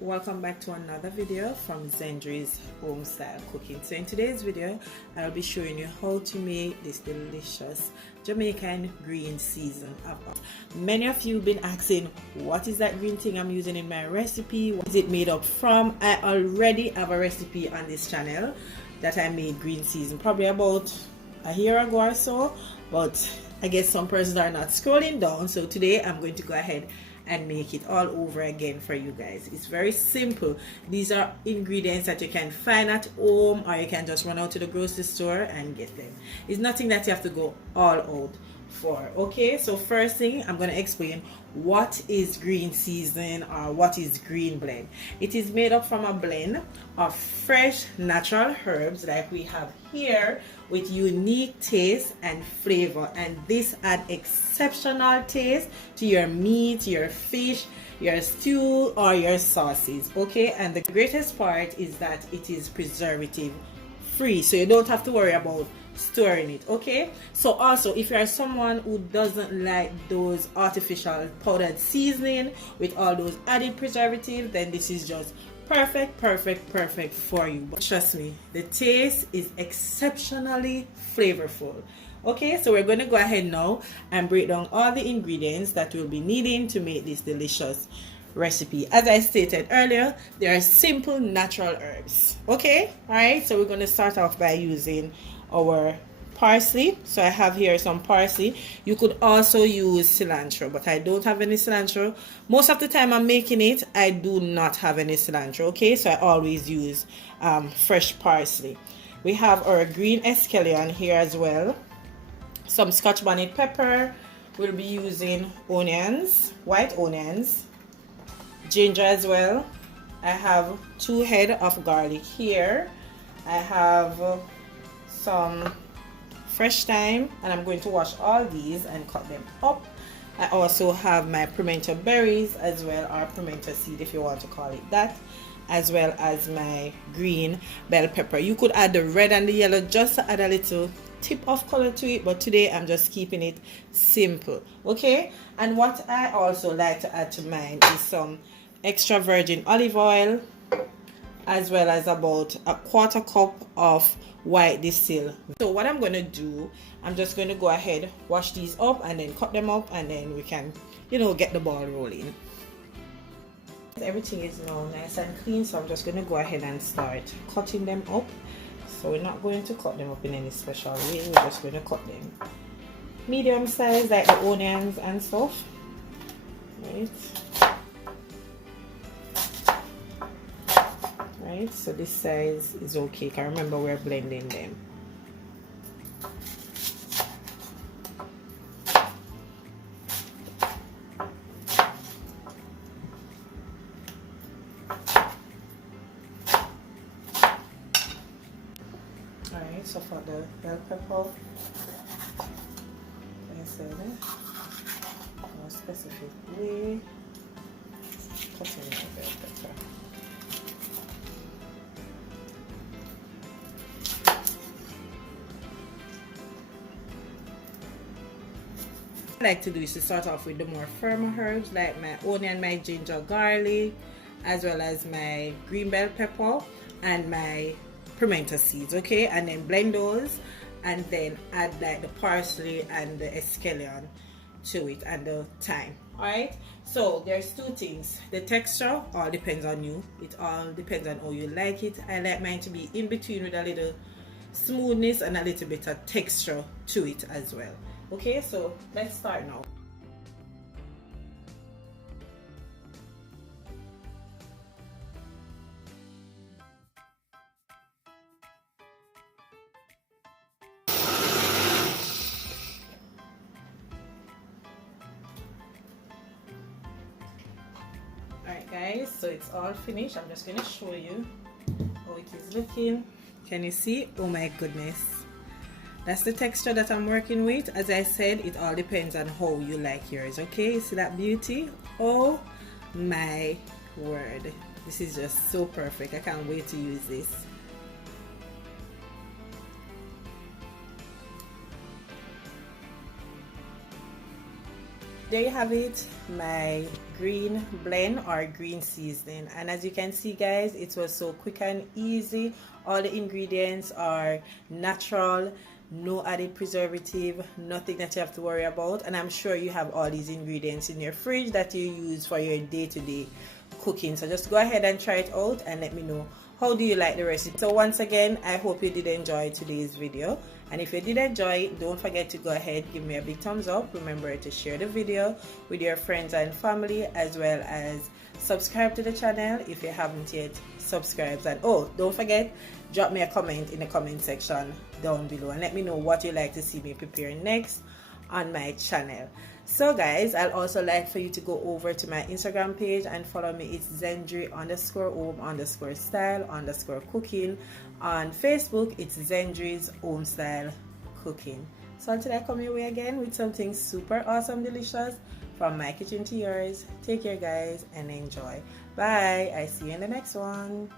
welcome back to another video from Zendri's home style cooking. So in today's video I'll be showing you how to make this delicious Jamaican green season. Many of you have been asking, what is that green thing I'm using in my recipe? What is it made up from? I already have a recipe on this channel that I made green season probably about a year ago or so, but I guess some persons are not scrolling down, so today I'm going to go ahead and make it all over again for you guys. It's very simple. These are ingredients that you can find at home, or you can just run out to the grocery store and get them. It's nothing that you have to go all out for. Okay, so first thing I'm going to explain what is green season or what is green blend. It is made up from a blend of fresh natural herbs like we have here with unique taste and flavor, and this add exceptional taste to your meat, your fish, your stew or your sauces. Okay, and the greatest part is that it is preservative free, so you don't have to worry about storing it. Okay, so also if you are someone who doesn't like those artificial powdered seasoning with all those added preservatives, then this is just perfect for you. But trust me, the taste is exceptionally flavorful. Okay, so we're going to go ahead now and break down all the ingredients that we'll be needing to make this delicious recipe. As I stated earlier, they are simple natural herbs. Okay, all right, so we're going to start off by using our parsley. So I have here some parsley. You could also use cilantro, but I don't have any cilantro. Most of the time I'm making it, I do not have any cilantro. Okay, so I always use fresh parsley. We have our green escallion here as well, some Scotch bonnet pepper. We'll be using onions, white onions, ginger as well. I have 2 heads of garlic here. I have some fresh thyme, and I'm going to wash all these and cut them up. I also have my pimento berries as well, or pimento seed if you want to call it that, as well as my green bell pepper. You could add the red and the yellow just to add a little tip of color to it, but today I'm just keeping it simple. Okay, and what I also like to add to mine is some extra virgin olive oil, as well as about a 1/4 cup of white distill. So what I'm going to do, I'm just going to go ahead, wash these up and then cut them up, and then we can, you know, get the ball rolling. Everything is now nice and clean, so I'm just going to go ahead and start cutting them up. So we're not going to cut them up in any special way, we're just going to cut them medium size like the onions and stuff. Right. Right, so this size is okay. I remember we're blending them. Alright, so for the bell pepper, I said more specifically, cutting the bell pepper. I like to do is to start off with the more firmer herbs like my onion, my ginger, garlic, as well as my green bell pepper and my pimento seeds. Okay, and then blend those and then add like the parsley and the escallion to it and the thyme. Alright, so there's 2 things. The texture all depends on you. It all depends on how you like it. I like mine to be in between with a little smoothness and a little bit of texture to it as well. Okay, so let's start now. Alright guys, so it's all finished. I'm just going to show you how it is looking. Can you see? Oh my goodness. That's the texture that I'm working with. As I said, it all depends on how you like yours. Okay, you see that beauty? Oh my word, this is just so perfect. I can't wait to use this. there you have it, my green blend or green seasoning. And as you can see guys, it was so quick and easy. All the ingredients are natural, no added preservative, nothing that you have to worry about. And I'm sure you have all these ingredients in your fridge that you use for your day-to-day cooking. So just go ahead and try it out and let me know how do you like the recipe. So once again, I hope you did enjoy today's video, and if you did enjoy it, don't forget to go ahead, give me a big thumbs up. Remember to share the video with your friends and family, as well as subscribe to the channel if you haven't yet subscribed. And oh, don't forget, drop me a comment in the comment section down below and let me know what you like to see me prepare next on my channel. So guys, I'd also like for you to go over to my Instagram page and follow me. It's Zendry_home_style_cooking. On Facebook, it's Zendry's Home Style Cooking. So until I come your way again with something super awesome, delicious, from my kitchen to yours, take care guys and enjoy. Bye. I see you in the next one.